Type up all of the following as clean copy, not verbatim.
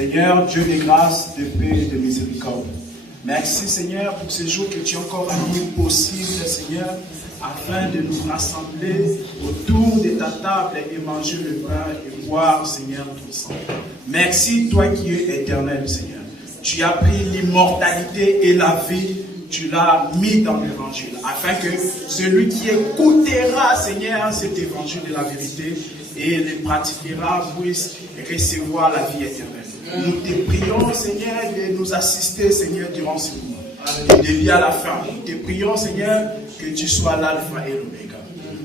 Seigneur, Dieu de grâce, de paix et de miséricorde. Merci Seigneur pour ce jour que tu as encore rendu possible, Seigneur, afin de nous rassembler autour de ta table et manger le pain et boire, Seigneur, tout ensemble. Merci, toi qui es éternel, Seigneur. Tu as pris l'immortalité et la vie, tu l'as mis dans l'évangile, afin que celui qui écoutera, Seigneur, cet évangile de la vérité et le pratiquera puisse recevoir la vie éternelle. Nous te prions, Seigneur, de nous assister, Seigneur, durant ce moment. Du début à la fin. Nous te prions, Seigneur, que tu sois l'alpha et l'oméga.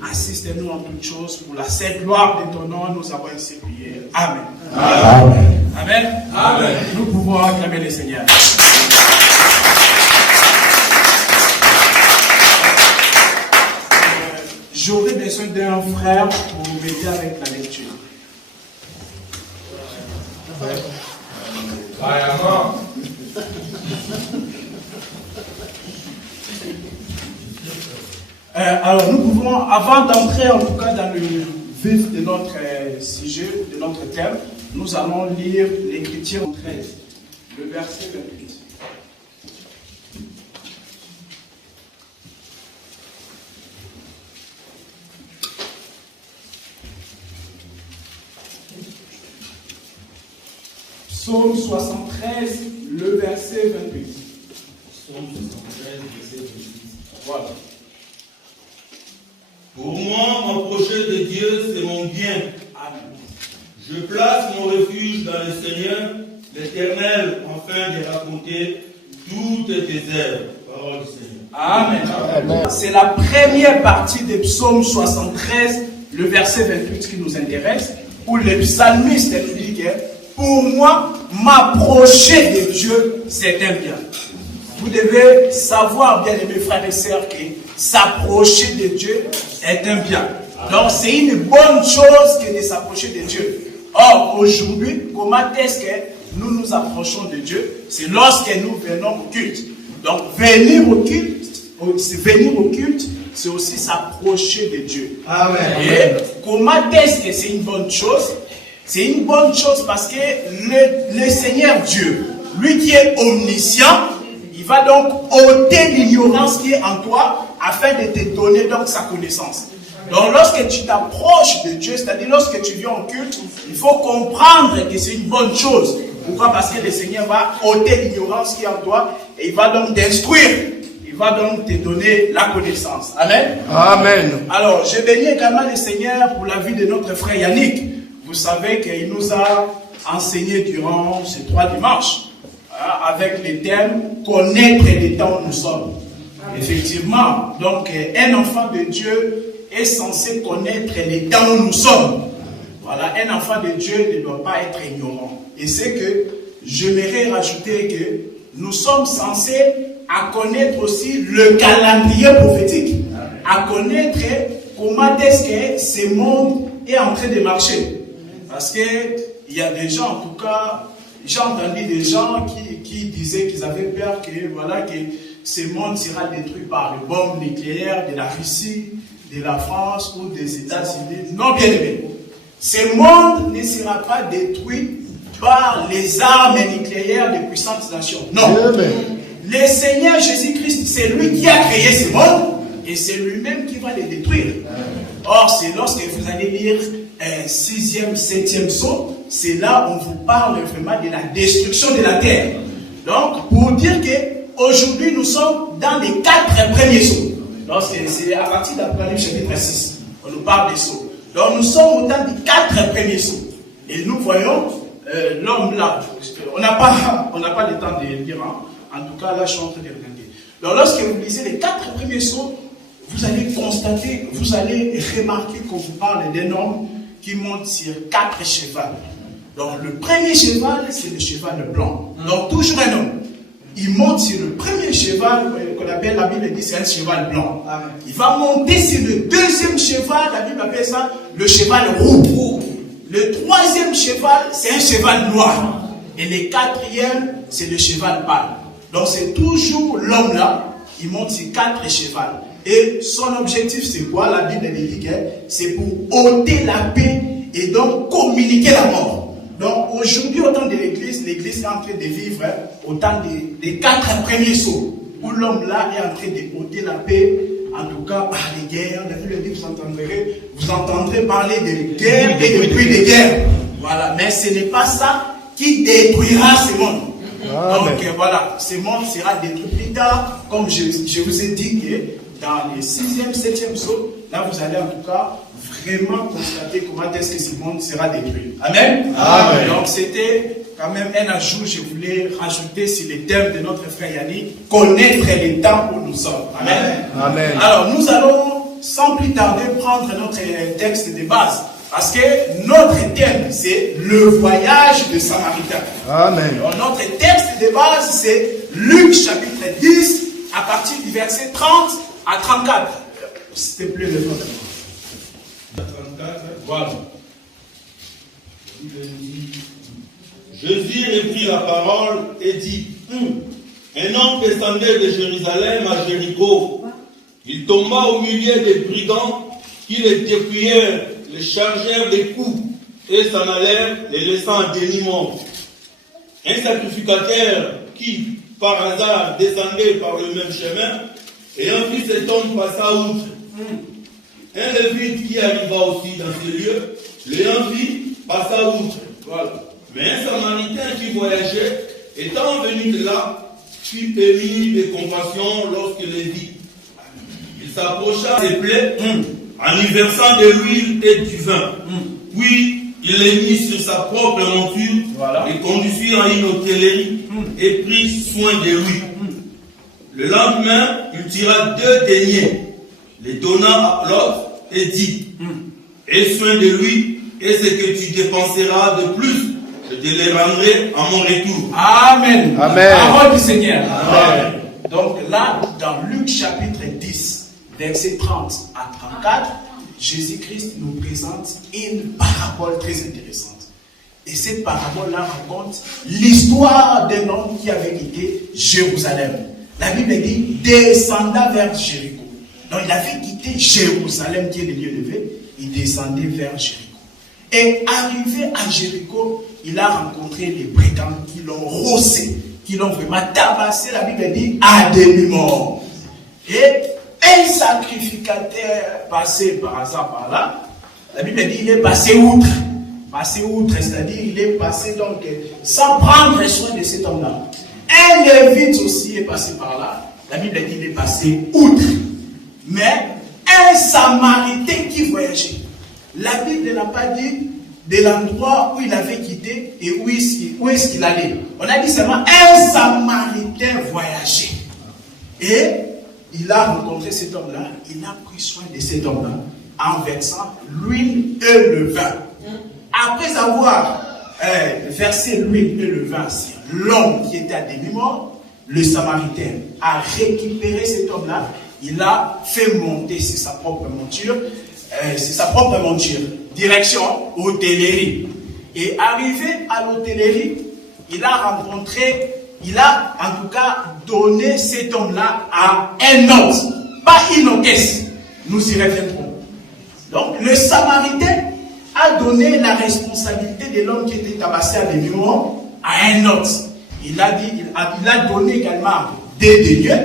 Assiste-nous en toutes choses. Pour la sainte gloire de ton nom, nous avons ainsi prié. Amen. Amen. Amen. Amen. Nous pouvons acclamer le Seigneur. J'aurais besoin d'un frère pour m'aider avec la lecture. Alors nous pouvons, avant d'entrer en tout cas dans le vif de notre sujet, de notre thème, nous allons lire l'Écriture 13, le verset 28. Psaume 73, le verset 28. Psaume 73, verset 28. Voilà. Pour moi, m'approcher de Dieu, c'est mon bien. Amen. Je place mon refuge dans le Seigneur, l'Éternel, afin de raconter toutes tes œuvres. Parole du Seigneur. Amen. Amen. C'est la première partie de Psaume 73, le verset 28 qui nous intéresse, où le psalmiste nous dit que pour moi, m'approcher de Dieu, c'est un bien. Vous devez savoir, bien aimés frères et sœurs, que s'approcher de Dieu est un bien. Donc c'est une bonne chose que de s'approcher de Dieu. Or, aujourd'hui, comment est-ce que nous nous approchons de Dieu? C'est lorsque nous venons au culte. Donc venir au culte, c'est aussi s'approcher de Dieu. Amen. Et comment est-ce que c'est une bonne chose? C'est une bonne chose parce que le Seigneur Dieu, lui qui est omniscient, il va donc ôter l'ignorance qui est en toi afin de te donner donc sa connaissance. Donc lorsque tu t'approches de Dieu, c'est-à-dire lorsque tu viens au culte, il faut comprendre que c'est une bonne chose. Pourquoi? Parce que le Seigneur va ôter l'ignorance qui est en toi et il va donc t'instruire. Il va donc te donner la connaissance. Amen. Amen. Alors, je bénis également le Seigneur pour la vie de notre frère Yannick. Vous savez qu'il nous a enseigné durant ces 3 dimanches avec le thème « Connaître les temps où nous sommes ». Effectivement, donc un enfant de Dieu est censé connaître les temps où nous sommes. Voilà, un enfant de Dieu ne doit pas être ignorant. Et c'est que j'aimerais rajouter que nous sommes censés à connaître aussi le calendrier prophétique, à connaître comment est-ce que ce monde est en train de marcher. Parce qu'il y a des gens, en tout cas, j'ai entendu des gens qui disaient qu'ils avaient peur que, voilà, que ce monde sera détruit par les bombes nucléaires de la Russie, de la France ou des États-Unis. Non, bien aimé. Ce monde ne sera pas détruit par les armes nucléaires des puissantes nations. Non. Le Seigneur Jésus-Christ, c'est lui qui a créé ce monde et c'est lui-même qui va les détruire. Or, c'est lorsque vous allez lire 6e, 7e psaume, c'est là où on vous parle vraiment de la destruction de la terre. Donc, pour dire qu'aujourd'hui, nous sommes dans les 4 premiers psaumes. Donc, c'est à partir d'Apocalypse chapitre 6, on nous parle des psaumes. Donc, nous sommes dans les 4 premiers psaumes. Et nous voyons l'homme là. On n'a pas le temps de lire. Hein. En tout cas, là, je suis en train de regarder. Donc, lorsque vous lisez les 4 premiers psaumes, vous allez constater, vous allez remarquer qu'on vous parle d'un homme qui monte sur 4 chevals. Donc, le premier cheval, c'est le cheval blanc. Donc, toujours un homme. Il monte sur le premier cheval, qu'on appelle, la Bible dit, c'est un cheval blanc. Il va monter sur le deuxième cheval, la Bible appelle ça le cheval roux. Le 3e cheval, c'est un cheval noir. Et le 4e, c'est le cheval pâle. Donc, c'est toujours l'homme là, il monte sur 4 chevals. Et son objectif, c'est quoi? La Bible dit que c'est pour ôter la paix et donc communiquer la mort. Donc aujourd'hui, au temps de l'Église est en train de vivre au temps des 4 premiers sauts, où l'homme là est en train de ôter la paix, en tout cas par les guerres. Depuis le livre, vous entendrez parler de guerres et de bruit de guerre. Voilà, mais ce n'est pas ça qui détruira ce monde. Donc voilà, ce monde sera détruit plus tard, comme je vous ai dit que dans les 6e, 7e saut, là vous allez en tout cas vraiment constater comment est-ce que ce monde sera détruit. Amen. Amen. Donc c'était quand même un ajout, je voulais rajouter sur le thème de notre frère Yannick, connaître les temps où nous sommes. Amen. Amen. Alors nous allons sans plus tarder prendre notre texte de base. Parce que notre thème, c'est le voyage de Samaritain. Amen. Donc, notre texte de base, c'est Luc chapitre 10, à partir du verset 30 à 34. S'il te plaît, le nom. 34, voilà. Jésus reprit la parole et dit, un homme descendait de Jérusalem à Jéricho. Il tomba au milieu des brigands qui les dépouillèrent, les chargèrent des coups et s'en allèrent, les laissant en déniment. Un sacrificateur qui, par hasard, descendait par le même chemin, ayant vu cet homme passa outre. Un lévite qui arriva aussi dans ce lieu, l'ayant vu, passa outre. Voilà. Mais un samaritain qui voyageait, étant venu de là, fut ému de compassion lorsqu'il les vit. Il s'approcha des plaies, en y versant de l'huile et du vin. Puis, il les mit sur sa propre monture, voilà, et conduisit à une hôtellerie et prit soin de lui. Le lendemain, il tira 2 deniers, les donna à l'autre et dit, aie soin de lui, et ce que tu dépenseras de plus, je te les rendrai à mon retour. Amen. Amen. Parole du Seigneur. Amen. Donc là, dans Luc chapitre 10, verset 30 à 34, Jésus-Christ nous présente une parabole très intéressante. Et cette parabole-là raconte l'histoire d'un homme qui avait quitté Jérusalem. La Bible dit, descenda vers Jéricho. Donc il avait quitté Jérusalem, qui est le lieu élevé, il descendait vers Jéricho. Et arrivé à Jéricho, il a rencontré les brigands qui l'ont rossé, qui l'ont vraiment tabassé, la Bible dit, à demi-mort. Et un sacrificateur passé par hasard par là, la Bible dit, il est passé outre. Passé outre, c'est-à-dire, il est passé donc sans prendre soin de cet homme-là. Un lévite aussi est passé par là, la Bible dit, il est passé outre. Mais un samaritain qui voyageait, la Bible n'a pas dit de l'endroit où il avait quitté et où est-ce qu'il allait. On a dit seulement un samaritain voyageait. Et il a rencontré cet homme-là, il a pris soin de cet homme-là en versant l'huile et le vin. Après avoir versé l'huile et le vin sur l'homme qui était à demi-mort, le samaritain a récupéré cet homme-là, il a fait monter sur sa propre monture, direction hôtellerie. Et arrivé à l'hôtellerie, il a en tout cas donné cet homme-là à un autre, pas une hôtesse. Nous y reviendrons. Donc le samaritain a donné la responsabilité de l'homme qui était tabassé à demi-mort à un autre. Il a donné également des deniers,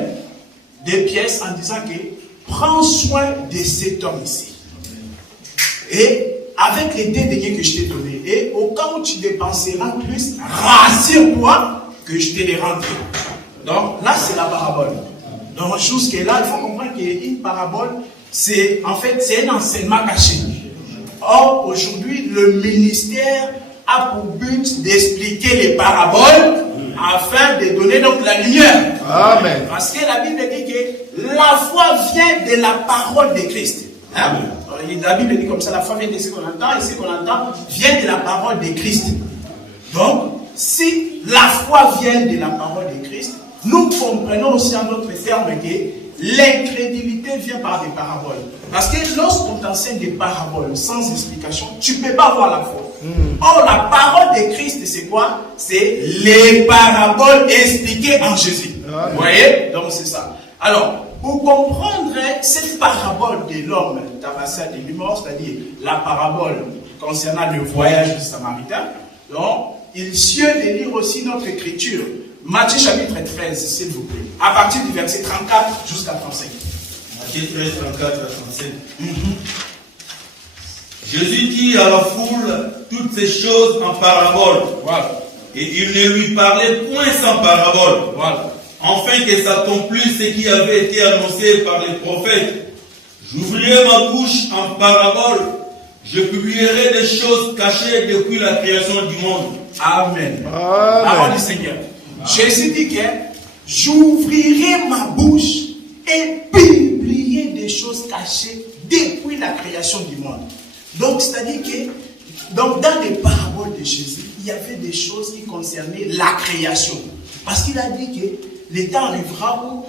des pièces en disant que prends soin de cet homme ici. Et avec les 2 deniers que je t'ai donnés, et au cas où tu dépenseras plus, rassure-toi que je te les rendrai. Donc là, c'est la parabole. Donc jusque-là, il faut comprendre qu'une parabole, c'est un enseignement caché. Or, aujourd'hui, le ministère a pour but d'expliquer les paraboles afin de donner donc la lumière. Amen. Parce que la Bible dit que la foi vient de la parole de Christ. Hein? La Bible dit comme ça, la foi vient de ce qu'on entend, et ce qu'on entend vient de la parole de Christ. Donc, si la foi vient de la parole de Christ, nous comprenons aussi en d'autres termes que l'incrédulité vient par des paraboles. Parce que lorsqu'on t'enseigne des paraboles sans explication, tu ne peux pas avoir la foi. Or, la parole de Christ, c'est quoi? C'est les paraboles expliquées en Jésus. Vous voyez? Donc, c'est ça. Alors, pour comprendre cette parabole de l'homme tabassé à demi-mort, c'est-à-dire la parabole concernant le voyage du Samaritain, Donc, il suffit de lire aussi notre écriture. Matthieu chapitre 13, s'il vous plaît. À partir du verset 34 jusqu'à 35. Matthieu 13, 34 à 35. Jésus dit à la foule toutes ces choses en parabole. Voilà. Et il ne lui parlait point sans parabole. Voilà. Afin que s'accomplisse ce qui avait été annoncé par les prophètes. J'ouvrirai ma bouche en parabole. Je publierai des choses cachées depuis la création du monde. Amen. Parole du Seigneur. Jésus dit que j'ouvrirai ma bouche et publierai des choses cachées depuis la création du monde. Donc, c'est-à-dire que dans les paraboles de Jésus, il y avait des choses qui concernaient la création. Parce qu'il a dit que le temps arrivera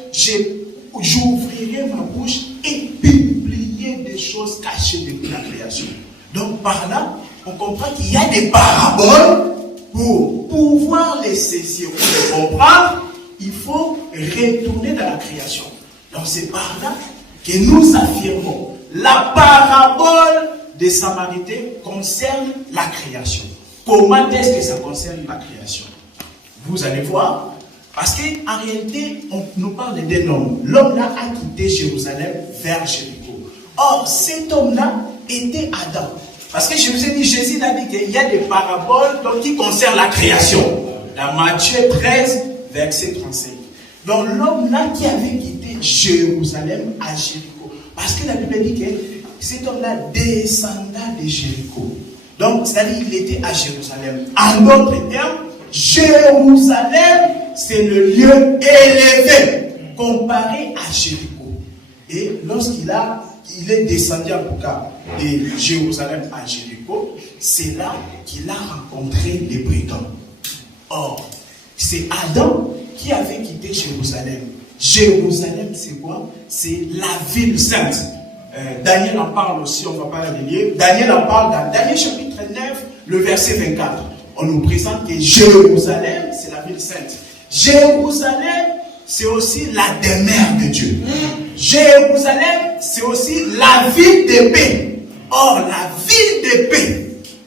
où j'ouvrirai ma bouche et publierai des choses cachées depuis la création. Donc, par là, on comprend qu'il y a des paraboles. Pour pouvoir les saisir ou les comprendre, il faut retourner dans la création. Donc c'est par là que nous affirmons la parabole des Samaritains concerne la création. Comment est-ce que ça concerne la création? Vous allez voir, parce qu'en réalité, on nous parle d'un homme. L'homme-là a quitté Jérusalem vers Jéricho. Or, cet homme-là était Adam. Parce que je vous ai dit, Jésus a dit qu'il y a des paraboles qui concernent la création. Dans Matthieu 13, verset 35. Donc l'homme là qui avait quitté Jérusalem à Jéricho. Parce que la Bible dit que cet homme-là descenda de Jéricho. Donc, c'est-à-dire qu'il était à Jérusalem. En d'autres termes, Jérusalem, c'est le lieu élevé comparé à Jéricho. Et lorsqu'il est descendu en tout cas de Jérusalem à Jéricho, c'est là qu'il a rencontré les brigands. Or, c'est Adam qui avait quitté Jérusalem. Jérusalem, c'est quoi? C'est la ville sainte. Daniel en parle aussi, on ne va pas la lire. Daniel en parle dans Daniel chapitre 9, le verset 24. On nous présente que Jérusalem, c'est la ville sainte. Jérusalem, c'est aussi la demeure de Dieu. Jérusalem, c'est aussi la ville de paix. Or, la ville de paix,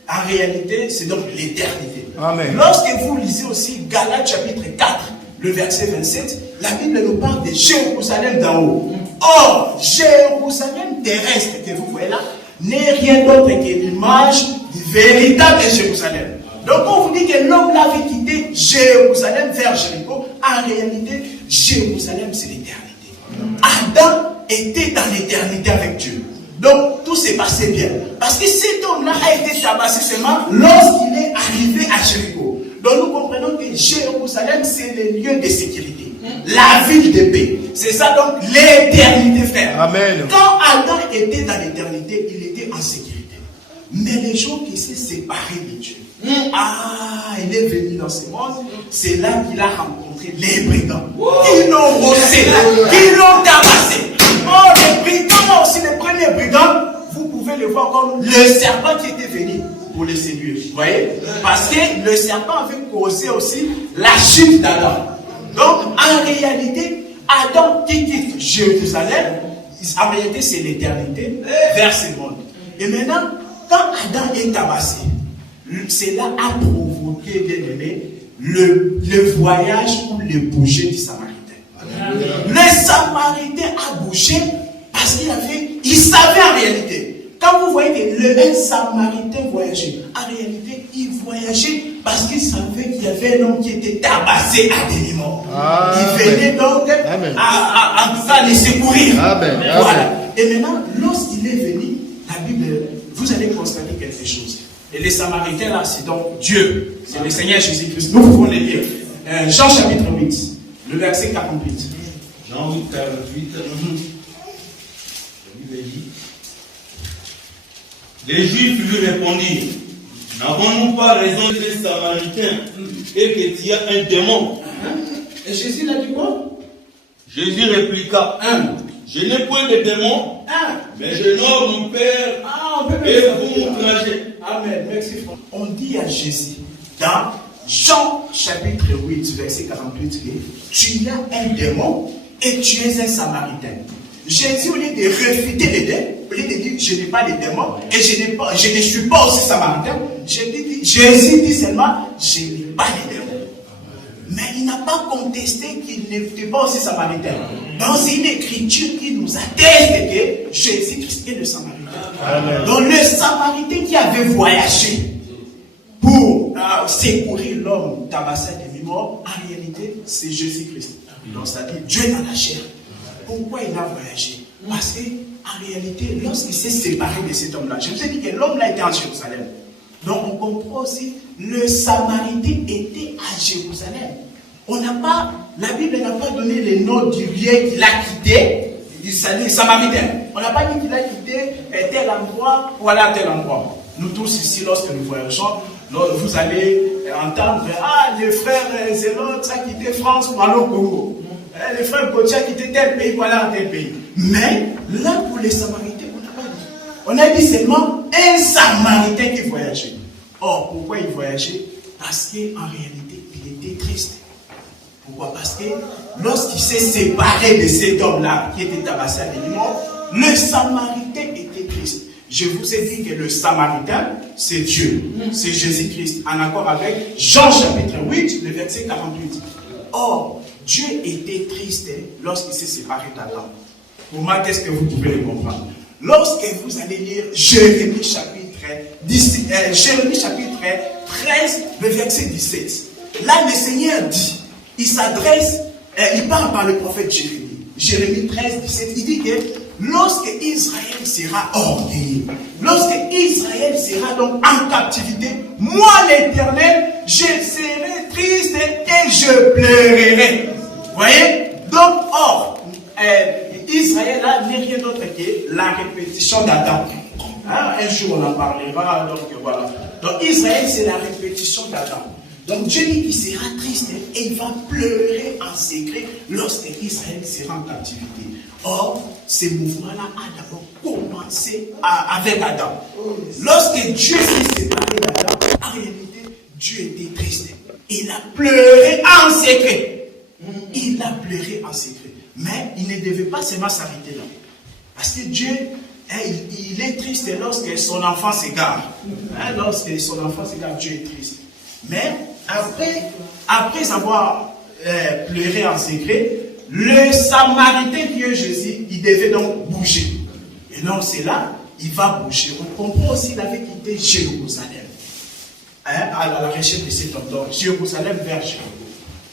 en réalité, c'est donc l'éternité. Amen. Lorsque vous lisez aussi Galates chapitre 4, le verset 27, la Bible nous parle de Jérusalem d'en haut. Or, Jérusalem terrestre que vous voyez là, n'est rien d'autre que l'image du véritable Jérusalem. Donc, on vous dit que l'homme l'avait quitté Jérusalem vers Jéricho, en réalité, Jérusalem, c'est l'éternité. Adam était dans l'éternité avec Dieu. Donc, tout s'est passé bien. Parce que cet homme-là a été tabassé seulement lorsqu'il est arrivé à Jéricho. Donc, nous comprenons que Jérusalem, c'est le lieu de sécurité. La ville de paix. C'est ça donc l'éternité, frère. Amen. Quand Adam était dans l'éternité, il était en sécurité. Mais les gens qui s'est séparés de Dieu, il est venu dans ce monde, c'est là qu'il a rencontré les brigands. Qui l'ont rossé, qui l'ont tabassé. Oh, les brigands aussi, les premiers brigands, vous pouvez le voir comme le serpent qui était venu pour les séduire. Vous voyez? Parce que le serpent avait causé aussi la chute d'Adam. Donc, en réalité, Adam qui quitte Jérusalem, en réalité, c'est l'éternité vers ce monde. Et maintenant, quand Adam est tabassé, cela a provoqué, bien aimé, le voyage ou le bouger du Samaritain. Le Samaritain a bougé parce qu'il savait en réalité. Quand vous voyez que le Samaritain voyageait, en réalité, il voyageait parce qu'il savait qu'il y avait un homme qui était tabassé à demi-mort. Il venait donc en tout cas les secourir. Amen. Voilà. Et maintenant, lorsqu'il est venu, la Bible, vous allez constater quelque chose. Et les Samaritains là, c'est donc Dieu. C'est le Seigneur Jésus-Christ. Nous pouvons les lire. Jean chapitre 8, le verset 48. Jean 8, 48. La Bible dit. Les Juifs lui répondirent, n'avons-nous pas raison des Samaritains et que tu as un démon? Et Jésus l'a dit quoi? Jésus répliqua, je n'ai point de démon, mais je honore mon Père et vous m'outragez. Amen. Merci. On dit à Jésus, dans Jean chapitre 8, verset 48, tu as un démon et tu es un Samaritain. Jésus, au lieu de réfuter les démons, au lieu de dire je n'ai pas les démons et je ne suis pas aussi Samaritain, Jésus dit Jésus dit seulement, je n'ai pas les démons. Mais il n'a pas contesté qu'il n'était pas aussi samaritain. Donc c'est une écriture qui nous atteste que Jésus-Christ est le samaritain. Amen. Donc le samaritain qui avait voyagé pour secourir l'homme tabassé de mort, en réalité, c'est Jésus-Christ. Donc c'est-à-dire Dieu dans la chair. Pourquoi il a voyagé? Parce qu'en réalité, lorsqu'il s'est séparé de cet homme-là, je vous ai dit que l'homme-là était en Jérusalem. Donc on comprend aussi, le samaritain était à Jérusalem. On n'a pas, la Bible n'a pas donné le nom du lieu qu'il a quitté, du samaritain. On n'a pas dit qu'il a quitté tel endroit ou à tel endroit. Nous tous ici, lorsque nous voyageons, vous allez entendre, les frères Zélot, ça quitté France pour aller au Congo. Les frères Gauthier quitté tel pays pour aller à tel pays. Mais là, pour les Samaritains, on n'a pas dit. On a dit seulement un Samaritain qui voyageait. Or, pourquoi il voyageait? Parce qu'en réalité, il était triste. Pourquoi? Parce que lorsqu'il s'est séparé de cet homme-là qui était tabassé à l'élément, le Samaritain était triste. Je vous ai dit que le Samaritain, c'est Dieu, c'est Jésus-Christ, en accord avec Jean chapitre 8, le verset 48. Or, Dieu était triste lorsqu'il s'est séparé d'Adam. Pour moi, qu'est-ce que vous pouvez le comprendre? Lorsque vous allez lire Jérémie chapitre 13, le verset 17, là le Seigneur dit, il s'adresse, il parle par le prophète Jérémie. Jérémie 13, 17, il dit que lorsque Israël sera orgueilleux, lorsque Israël sera donc en captivité, moi l'Éternel, je serai triste et je pleurerai. Vous voyez? Donc, or, Israël n'est rien d'autre que la répétition d'Adam. Un jour on en parlera, donc voilà. Donc Israël c'est la répétition d'Adam. Donc Dieu dit qu'il sera triste et il va pleurer en secret lorsque Israël sera en captivité. Or, ce mouvement-là a d'abord commencé avec Adam. Lorsque Dieu s'est séparé d'Adam, en réalité, Dieu était triste. Il a pleuré en secret. Il a pleuré en secret. Mais il ne devait pas seulement s'arrêter là. Parce que Dieu, il est triste lorsque son enfant s'égare. Lorsque son enfant s'égare, Dieu est triste. Mais après avoir pleuré en secret, le Samaritain qui est Jésus, il devait donc bouger. Et donc c'est là, il va bouger. On comprend aussi qu'il avait quitté Jérusalem. À la recherche de cet homme. Donc Jérusalem vers Jéricho.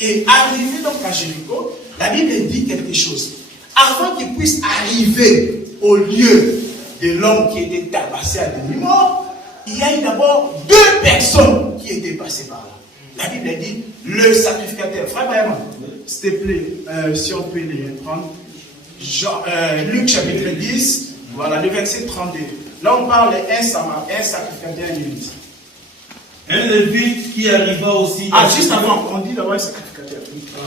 Et arrivé donc à Jéricho, la Bible dit quelque chose. Avant qu'il puisse arriver au lieu de l'homme qui était tabassé à demi-mort, il y a eu d'abord deux personnes qui étaient passées par là. La Bible dit le sacrificateur. Frère Bayama, s'il te plaît, si on peut les prendre. Luc chapitre 10, voilà, le verset 32. Là on parle d'un sacrificateur et une. Un Lévite qui arriva aussi. Juste avant, on dit d'abord un sacrificateur.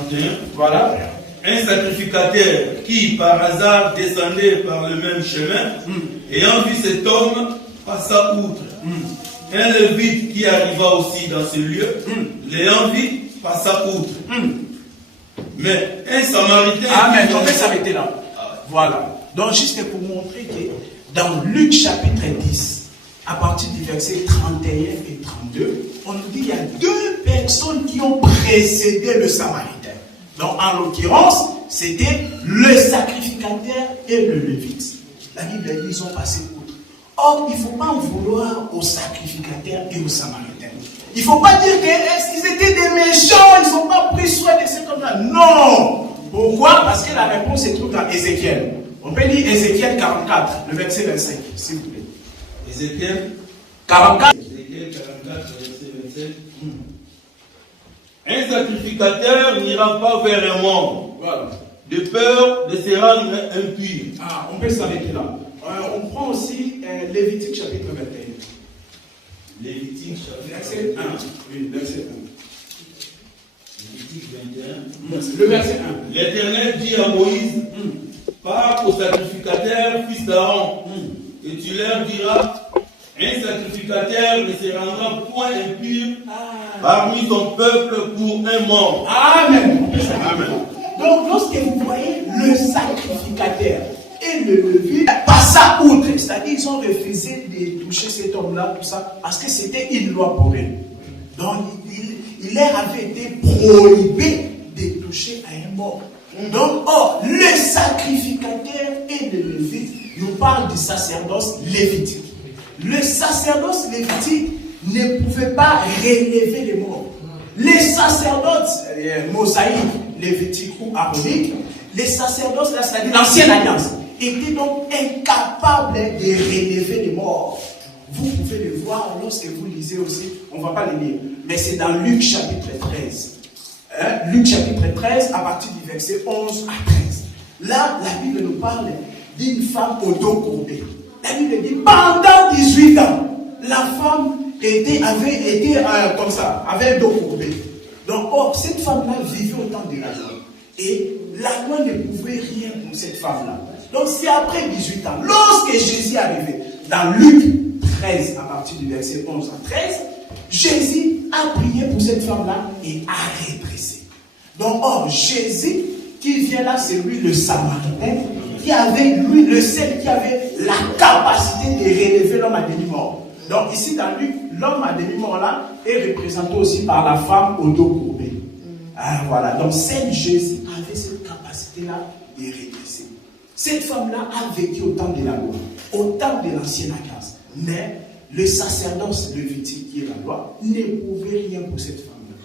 31. Voilà. Un sacrificateur qui par hasard descendait par le même chemin, ayant vu cet homme, passa outre. Un Lévite qui arriva aussi dans ce lieu, l'ayant vu, passa outre. Mais un Samaritain. Amen. On peut s'arrêter là. Voilà. Donc, juste pour montrer que dans Luc chapitre 10, à partir du verset 31 et 32, on nous dit qu'il y a deux personnes qui ont précédé le Samaritain. Donc, en l'occurrence, c'était le sacrificateur et le Lévite. La Bible dit qu'ils ont passé outre. Or, il ne faut pas en vouloir aux sacrificateurs et aux Samaritains. Il ne faut pas dire qu'ils étaient des méchants, ils n'ont pas pris soin de ces comme-là. Non! Pourquoi? Parce que la réponse se trouve dans Ézéchiel. On peut lire Ézéchiel 44, le verset 25, s'il vous plaît. Ézéchiel 44. Ézéchiel 44, verset 27. Un sacrificateur n'ira pas vers un mort, voilà, de peur de se rendre impur. On peut s'arrêter là. On prend aussi Lévitique chapitre 21. Lévitique chapitre verset 1. Oui, verset 1. Lévitique 21. Le verset 1. L'Éternel dit à Moïse, pars au sacrificateur, fils d'Aaron, et tu leur diras, un sacrificateur ne se rendra point impur parmi son peuple pour un mort. Amen. Amen. Donc, lorsque vous voyez le sacrificateur et le Lévite passer passa outre. C'est-à-dire, ils ont refusé de toucher cet homme-là, tout ça, parce que c'était une loi pour eux. Donc, il leur avait été prohibé de toucher à un mort. Donc, or, le sacrificateur et le lévite nous parle du sacerdoce lévitique. Le sacerdoce lévitique ne pouvait pas relever les morts. Les sacerdotes mosaïques, lévitiques ou aroniques, les sacerdotes, c'est-à-dire l'ancienne alliance, étaient donc incapables de relever les morts. Vous pouvez le voir lorsque vous lisez aussi, on ne va pas le lire, mais c'est dans Luc chapitre 13. Luc chapitre 13, à partir du verset 11 à 13. Là, la Bible nous parle d'une femme au dos courbé. La Bible dit, pendant 18 ans, la femme avait été comme ça, avait le dos courbé. Donc, or, cette femme-là vivait au temps de la loi. Et la loi ne pouvait rien pour cette femme-là. Donc, c'est après 18 ans, lorsque Jésus est arrivé, dans Luc 13, à partir du verset 11 à 13, Jésus a prié pour cette femme-là et a redressé. Donc, or, Jésus qui vient là, c'est lui le Samaritain, qui avait, lui, le seul qui avait la capacité de relever l'homme à demi-mort. Donc, ici, dans Luc, l'homme à demi-mort là est représenté aussi par la femme au dos courbé. Ah, voilà. Donc, seul Jésus avait cette capacité-là de redresser. Cette femme-là a vécu au temps de la loi, au temps de l'ancienne alliance. Mais le sacerdoce lévitique, qui est la loi, ne pouvait rien pour cette femme-là.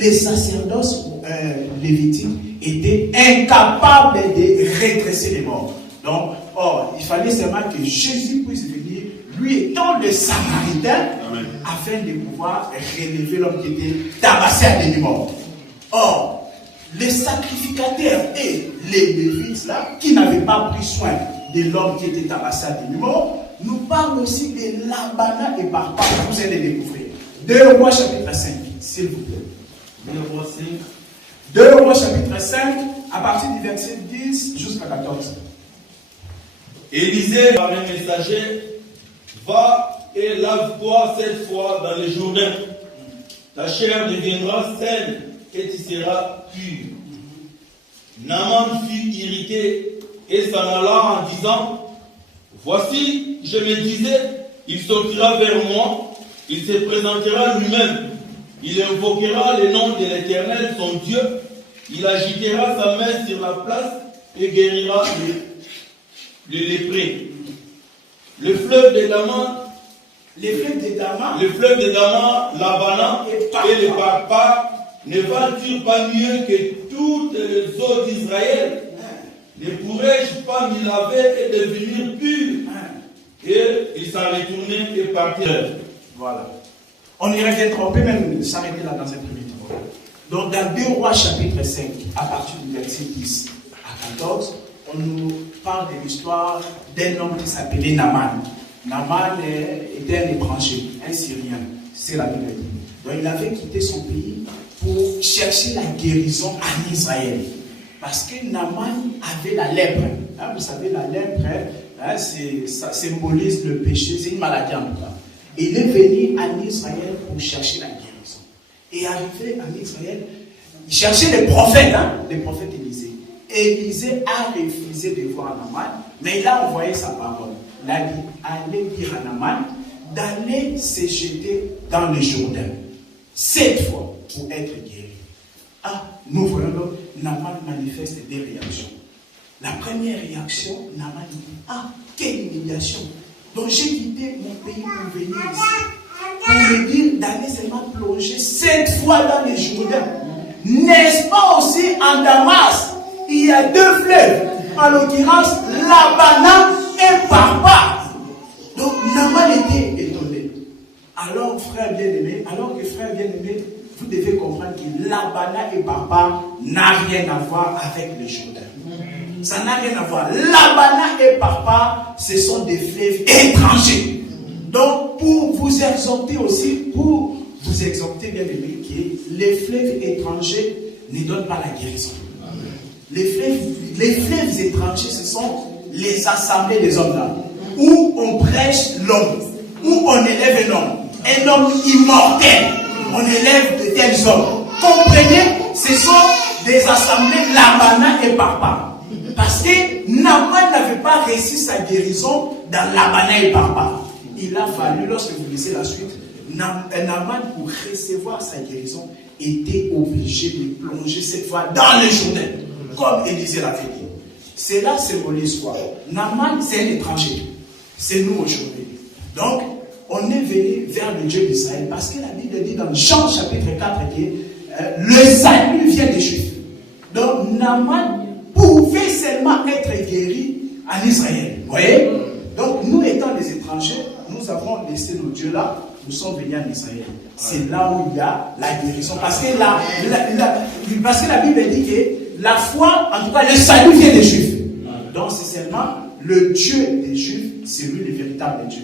Les sacerdoces lévitiques étaient incapables de redresser les morts. Donc, or, il fallait seulement que Jésus puisse venir, lui étant le Samaritain, Amen, afin de pouvoir relever l'homme qui était tabassé à demi-mort. Or, les sacrificateurs et les lévites là, qui n'avaient pas pris soin de l'homme qui était tabassé à demi-mort, nous parlent aussi de Labana et Parpa. Vous allez les découvrir. 2 Rois chapitre 5, s'il vous plaît. 2 Rois chapitre 5, à partir du verset 10 jusqu'à 14. Élisée par un messager, va et lave-toi 7 fois dans le Jourdain. Ta chair deviendra saine et tu seras pur. Naaman fut irrité et s'en alla en disant, voici, je me disais, il sortira vers moi, il se présentera lui-même, il invoquera le nom de l'Éternel, son Dieu, il agitera sa main sur la place et guérira le lépreux. Le fleuve de Damas, Labana et le Parpa ne valent-ils pas mieux que toutes les eaux d'Israël? Ne pourrais-je pas m'y laver et devenir pur? Et il s'en retournait et partit. Voilà. On y reviendra, on peut même s'arrêter là dans un premier temps. Donc dans 2 Rois chapitre 5, à partir du verset 10 à 14, on nous parle de l'histoire d'un homme qui s'appelait Naaman. Naaman était un étranger, un Syrien, c'est la Bible. Donc il avait quitté son pays pour chercher la guérison en Israël. Parce que Naaman avait la lèpre. Hein, vous savez, la lèpre, hein, ça symbolise le péché, c'est une maladie en tout cas. Il est venu en Israël pour chercher la guérison. Et arrivé en Israël, il cherchait les prophètes Élisée. Élisée a refusé de voir Naaman, mais il a envoyé sa parole. Il a dit, allez dire à Naaman d'aller se jeter dans le Jourdain 7 fois pour être guéri. Ah, nous voyons donc, Naaman manifeste des réactions. La première réaction, Naaman dit, ah, quelle humiliation. Donc j'ai quitté mon pays pour venir ici, pour me dire d'aller seulement plonger 7 fois dans le Jourdain. N'est-ce pas aussi en Damas, il y a 2 fleuves, en l'occurrence Labana et Parpa. Donc Naaman était étonné. Alors frère bien-aimé, vous devez comprendre que Labana et Parpa n'a rien à voir avec le Jourdain. Ça n'a rien à voir. Labana et Parpa, ce sont des fleuves étrangers. Donc, pour vous exhorter aussi, bien aimé, que les fleuves étrangers ne donnent pas la guérison. Les fleuves étrangers, ce sont les assemblées des hommes là, où on prêche l'homme, où on élève un homme immortel. On élève de tels hommes. Comprenez, ce sont des assemblées Labana et Parpa. Parce que Naaman n'avait pas réussi sa guérison dans Labana et Parpa. Il a fallu, lorsque vous lisez la suite, Naaman, pour recevoir sa guérison, était obligé de plonger cette fois dans le Jourdain, comme Élisée l'avait dit. Cela symbolise quoi? Naaman, c'est un étranger. C'est nous aujourd'hui. Donc, on est venu vers le Dieu d'Israël parce que la Bible dit dans Jean chapitre 4 que le salut vient des Juifs. Donc, Naaman pouvait seulement être guéri en Israël. Vous voyez? Donc, nous étant des étrangers, nous avons laissé nos dieux là, nous sommes venus en Israël. C'est là où il y a la guérison. Parce que la Bible dit que la foi, en tout cas, le salut vient des Juifs. Donc, c'est seulement le Dieu des Juifs, c'est lui le véritable Dieu.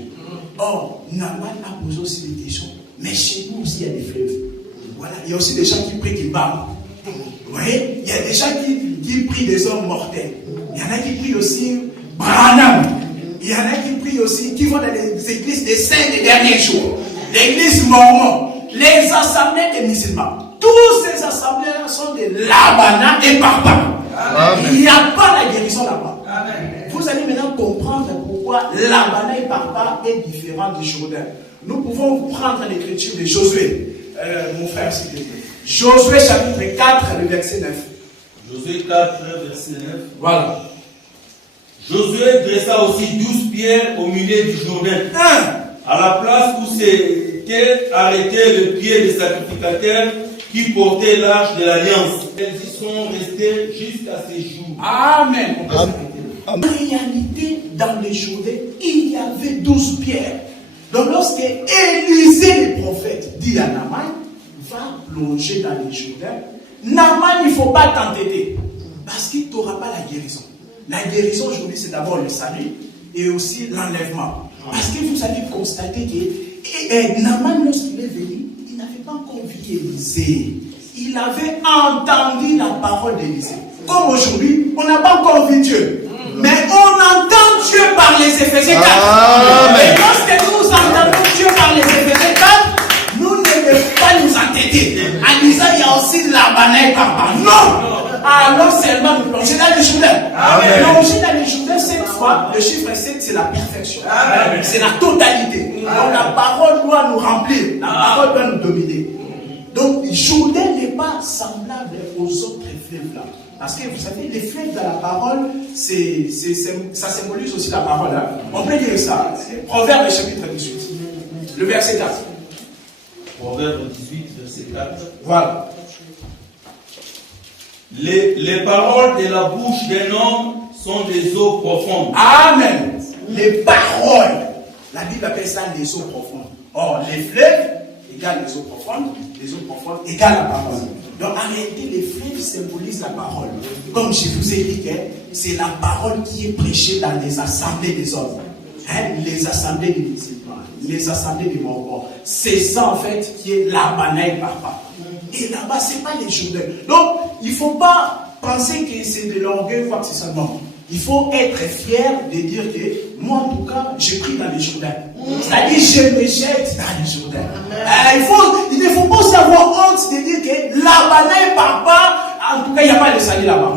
Or, Naaman a posé aussi des questions. Mais chez nous aussi, il y a des fleuves. Voilà. Il y a aussi des gens qui prient, qui bavent. Vous voyez? Il y a des gens qui prient des hommes mortels. Il y en a qui prient aussi Branham. Il y en a qui prient aussi, qui vont dans les églises des saints des derniers jours. L'église mormon, les assemblées des musulmans. Tous ces assemblées-là sont des Labana et Parpa. Il n'y a pas la guérison là-bas. Vous allez maintenant comprendre pourquoi Labana et Parpa est différent du Jourdain. Nous pouvons prendre l'écriture de Josué, mon frère, s'il te plaît. Josué chapitre 4, le verset 9. Josué 4, verset 9. Voilà. Josué dressa aussi 12 pierres au milieu du Jourdain, à la place où s'était arrêté le pied des sacrificateurs qui portaient l'arche de l'Alliance. Elles y sont restées jusqu'à ces jours. Amen. En réalité, dans les Jourdain, il y avait 12 pierres. Donc lorsque Élisée, le prophète, dit à Naaman, va plonger dans les Jourdain, Naaman, il ne faut pas t'entêter, parce qu'il n'aura pas la guérison. La guérison aujourd'hui, c'est d'abord le salut et aussi l'enlèvement. Parce que vous allez constater que Naaman, lorsqu'il est venu, il n'avait pas encore vu Élisée. Il avait entendu la parole d'Élisée. Comme aujourd'hui, on n'a pas encore vu Dieu. Mais on entend Dieu par les Éphésiens 4. Et lorsque nous entendons Dieu par les Éphésiens 4, nous ne devons pas nous entêter. En disant, il y a aussi Labana et Parpa. Non! Alors seulement nous plonger dans les Jourdain. Plonger dans les Jourdain, cette fois, le chiffre 7, c'est la perfection. C'est la totalité. Donc la parole doit nous remplir. La parole doit nous dominer. Donc Jourdain n'est pas semblable aux autres fleuves là. Parce que vous savez, les fleuves dans la parole, ça symbolise aussi la parole. Hein? On peut dire ça. Proverbe chapitre 18, le verset 4. Proverbe 18, verset 4. Voilà. Les paroles de la bouche d'un homme sont des eaux profondes. Amen. Les paroles. La Bible appelle ça les eaux profondes. Or, les fleuves égale les eaux profondes égale la parole. Donc, en réalité, les fleuves symbolisent la parole. Comme je vous ai dit, c'est la parole qui est prêchée dans les assemblées des hommes. Les assemblées des musulmans, les assemblées des mormons. C'est ça, en fait, qui est Labana et Parpa. Et là-bas, ce n'est pas les Jourdains. Donc, il ne faut pas penser que c'est de l'orgueil, quoi que ce soit. Non. Il faut être fier de dire que moi, en tout cas, je prie dans les Jourdains. C'est-à-dire, je me jette dans les Jourdains. Il ne faut pas aussi avoir honte de dire que Labana et Parpa, en tout cas, il n'y a pas de salut là-bas.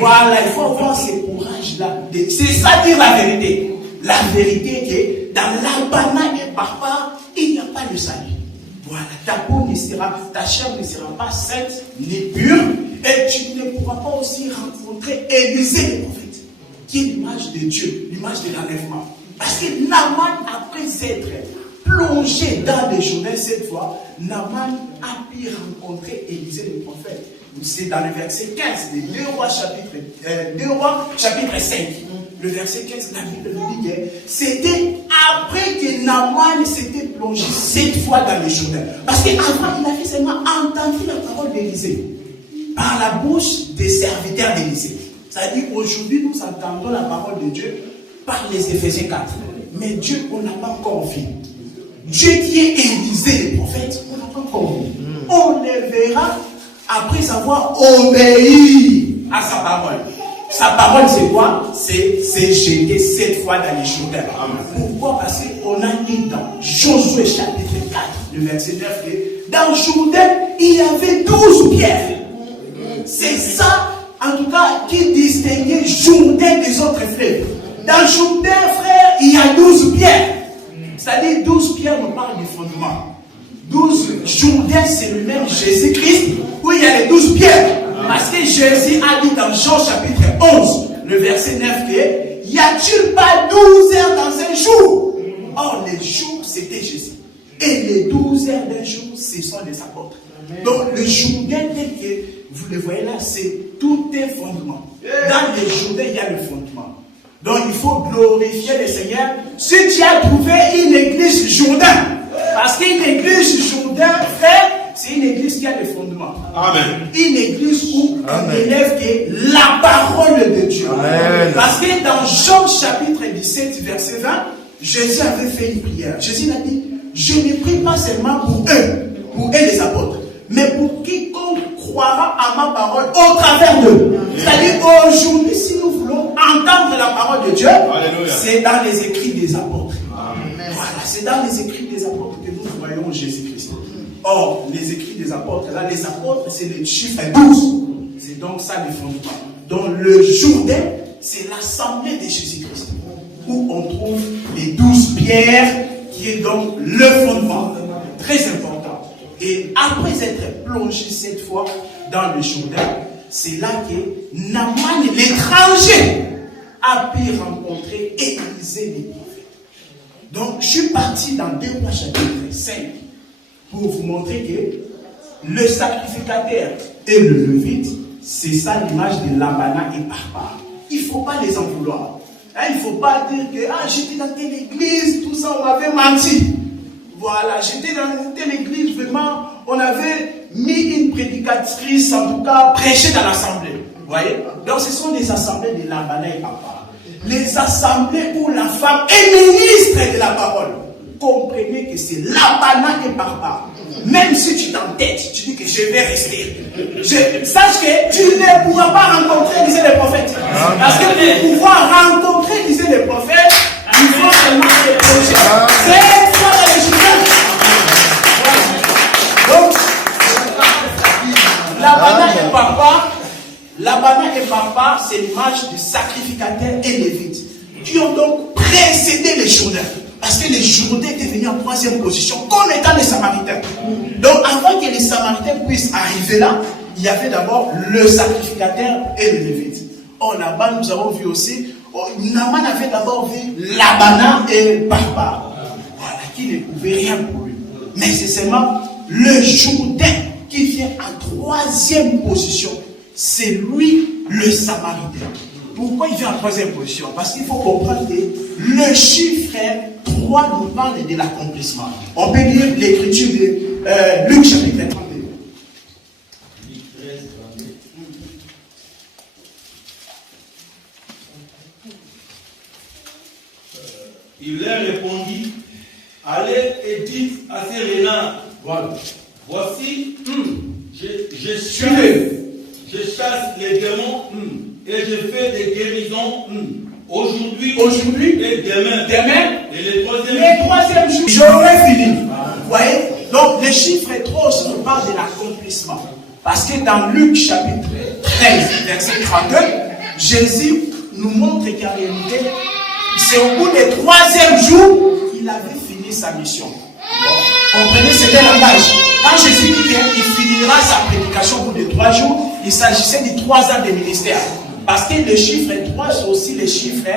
Voilà, il faut avoir ce courage-là. C'est ça dire la vérité. La vérité est que dans Labana et Parpa, il n'y a pas de salut. Voilà, ta peau ne sera, ta chair ne sera pas sainte ni pure, et tu ne pourras pas aussi rencontrer Élisée le prophète, qui est l'image de Dieu, l'image de l'enlèvement. Parce que Naaman, après s'être plongé dans les Jourdains cette fois, Naaman a pu rencontrer Élisée le prophète. C'est dans le verset 15 de 2 Rois chapitre 5. Le verset 15, la Bible nous dit que c'était après que Naaman s'était plongé 7 fois dans les Jourdains. Parce qu'avant, il avait seulement entendu la parole d'Élisée par la bouche des serviteurs d'Élisée. C'est-à-dire qu'aujourd'hui, nous entendons la parole de Dieu par les Éphésiens 4. Mais Dieu, on n'a pas encore vu. Dieu qui est Élisée, le prophète, on n'a pas encore vu. On le verra après avoir obéi à sa parole. Sa parole, c'est quoi? C'est jeter 7 fois dans les Jourdains. Pourquoi? Parce qu'on a dit dans Josué chapitre 4, le verset 9, que dans Jourdain, il y avait 12 pierres. C'est ça, en en tout cas, qui distinguait Jourdain des autres fleuves. Dans Jourdain, frère, il y a 12 pierres. C'est-à-dire 12 pierres nous parlent du fondement. 12 Jourdain, c'est le même Jésus-Christ, où il y a les 12 pierres. Parce que Jésus a dit dans Jean chapitre 11, le verset 9, que y a-t-il pas 12 heures dans un jour? Or, les jours, c'était Jésus. Et les 12 heures d'un jour, ce sont les apôtres. Donc, le Jourdain, tel que vous le voyez là, c'est tout un fondement. Dans les Jourdains, il y a le fondement. Donc, il faut glorifier le Seigneur. Si tu as trouvé une église Jourdain, parce qu'une église Jourdain, frère, c'est une église qui a le fondement. Amen. Une église où on élève la parole de Dieu. Amen. Parce que dans Jean chapitre 17, verset 20, Jésus avait fait une prière. Jésus a dit, je ne prie pas seulement pour eux les apôtres, mais pour quiconque croira à ma parole au travers d'eux. C'est-à-dire aujourd'hui, si nous voulons entendre la parole de Dieu, c'est dans les écrits des apôtres. Amen. Voilà, c'est dans les écrits des apôtres que nous voyons Jésus-Christ. Or, les écrits des apôtres, là, les apôtres, c'est le chiffre 12. C'est donc ça le fondement. Donc, le Jourdain, c'est l'assemblée de Jésus-Christ, où on trouve les 12 pierres, qui est donc le fondement. Très important. Et après être plongé cette fois dans le Jourdain, c'est là que Naaman, l'étranger, a pu rencontrer Élisée les prophètes. Donc, je suis parti dans 2 Rois chapitre 5 pour vous montrer que le sacrificateur et le levite, c'est ça l'image de Labana et Parpar. Il ne faut pas les en vouloir. Il ne faut pas dire que j'étais dans telle église, tout ça, on m'avait menti. Voilà, j'étais dans telle église, vraiment, on avait mis une prédicatrice, en tout cas, prêcher dans l'assemblée. Vous voyez? Donc, ce sont des assemblées de Labana et Parpar. Les assemblées où la femme est ministre de la parole. Comprenez que c'est Labana et Parpar. Même si tu t'entêtes, tu dis que je vais rester. Sache que tu ne pourras pas rencontrer, disait les prophètes. Parce que pour pouvoir rencontrer, disait les prophètes, il faut seulement se projeter. C'est quoi les Jourdains? Donc, Labana et Parpar, c'est l'image du sacrificateur et lévite, qui ont donc précédé les Jourdains. Parce que les Jourdains étaient venus en 3e position, comme étant les Samaritains. Donc, avant que les Samaritains puissent arriver là, il y avait d'abord le sacrificateur et le lévite. Or, là-bas, nous avons vu aussi, Naaman avait d'abord vu Labana et Parpar, voilà, qui ne pouvaient rien pour lui. Mais c'est seulement le Jourdain qui vient en 3e position. C'est lui, le Samaritain. Pourquoi il vient en 3e position? Parce qu'il faut comprendre que le chiffre 3 nous parle de l'accomplissement. On peut lire l'écriture de Luc chapitre 32. Il leur répondit, allez et dites à ces renards, voilà, voici, je chasse les démons et je fais des guérisons aujourd'hui et demain et le 3e jour. J'aurais fini. Vous voyez? Donc le chiffre 3 aussi nous parle de l'accomplissement. Parce que dans Luc chapitre 13, verset 32, Jésus nous montre qu'en réalité, c'est au bout du 3e jour qu'il avait fini sa mission. Comprenez, c'était langage. Quand Jésus dit qu'il finira sa prédication au bout de 3 jours, il s'agissait de 3 ans de ministère. Parce que le chiffre 3, c'est aussi le chiffre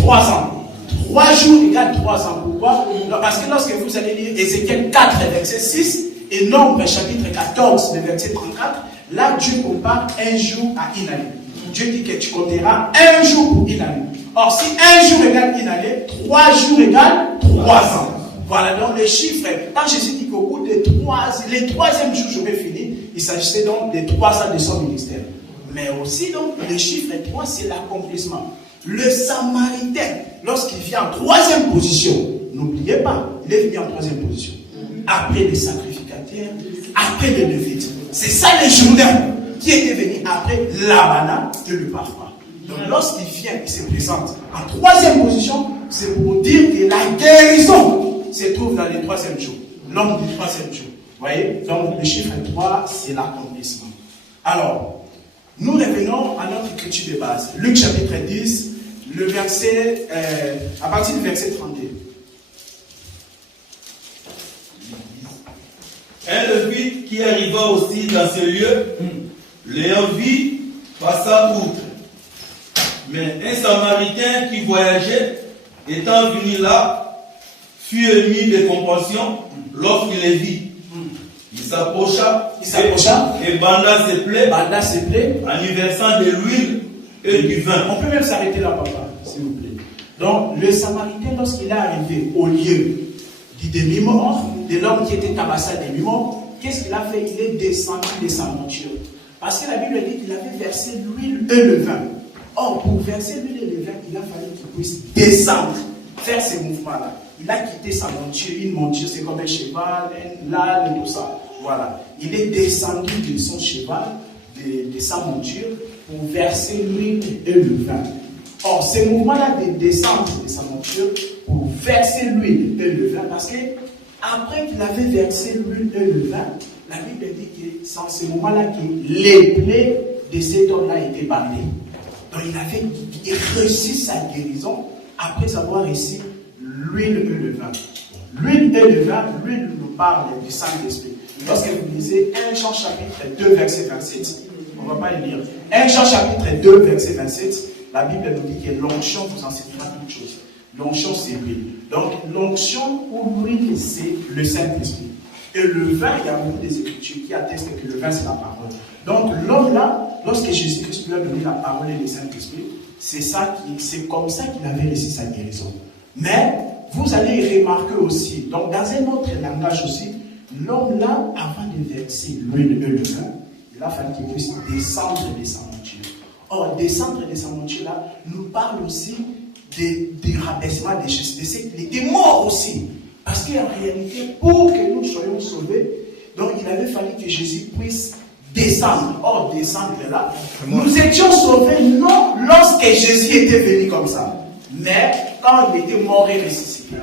3 ans. 3 jours égale 3 ans. Pourquoi? Parce que lorsque vous allez lire Ézéchiel 4, verset 6, et Nombre, chapitre 14, verset 34, là, Dieu compare un jour à une année. Dieu dit que tu compteras un jour pour une année. Or, si un jour égale une année, 3 jours égale 3 ans. Voilà, donc les chiffres, quand Jésus dit qu'au bout des 3e jour, j'aurais fini, il s'agissait donc des 3 ans de son ministère. Mais aussi, donc, le chiffre 3, c'est l'accomplissement. Le Samaritain, lorsqu'il vient en 3e position, n'oubliez pas, il est venu en 3e position. Après les sacrificateurs, après les Lévites. C'est ça les Jourdains qui étaient venus après Labana et le Parpar. Donc, lorsqu'il vient, il se présente en 3e position, c'est pour dire que la guérison se trouve dans le 3e jour, l'homme du 3e jour. Vous voyez? Donc, le chiffre 3, c'est l'accomplissement. Alors, Nous revenons à notre écriture de base. Luc chapitre 10, le verset, à partir du verset 32. Un Lévite qui arriva aussi dans ce lieu, l'ayant vu, passa outre. Mais un Samaritain qui voyageait, étant venu là, fut ému de compassion lorsqu'il les vit. Il s'approcha et banda ses plaies en y versant de l'huile et du vin. On peut même s'arrêter là, papa, s'il vous plaît. Donc, le Samaritain, lorsqu'il est arrivé au lieu du demi-mort, de l'homme qui était tabassé à demi-mort, qu'est-ce qu'il a fait? Il est descendu de sa monture. Parce que la Bible dit qu'il avait versé l'huile et le vin. Or, pour verser l'huile et le vin, il a fallu qu'il puisse descendre, faire ces mouvements-là. Il a quitté sa monture. Une monture, c'est comme un cheval, un âne et tout ça. Voilà. Il est descendu de son cheval, de sa monture, pour verser l'huile et le vin. Or, ces mouvements-là de descendre de sa monture, pour verser l'huile et le vin, parce que après qu'il avait versé l'huile et le vin, la Bible dit que c'est en ce moment-là que les plaies de cet homme-là étaient bandées. Donc il avait reçu sa guérison après avoir reçu l'huile et le vin. L'huile et le vin, l'huile nous parle du Saint-Esprit. Lorsque vous lisez 1 Jean chapitre 2 verset 27, on ne va pas le lire. 1 Jean chapitre 2 verset 27, la Bible nous dit que l'onction vous enseignera toutes choses. L'onction c'est l'huile. Donc l'onction ou l'huile c'est le Saint-Esprit. Et le vin, il y a beaucoup des Écritures qui attestent que le vin c'est la parole. Donc l'homme là, lorsque Jésus-Christ lui a donné la parole et le Saint-Esprit, c'est comme ça qu'il avait reçu sa guérison. Mais vous allez remarquer aussi, donc dans un autre langage aussi, l'homme là, avant de verser l'huile et le vin, il a fallu qu'il puisse descendre de sa monture. Or, descendre de sa monture là, nous parle aussi des rabaissements de Jésus. Il était mort aussi. Parce qu'en réalité, pour que nous soyons sauvés, donc il avait fallu que Jésus puisse descendre. Or, descendre là, nous étions sauvés non lorsque Jésus était venu comme ça, mais quand il était mort et ressuscité.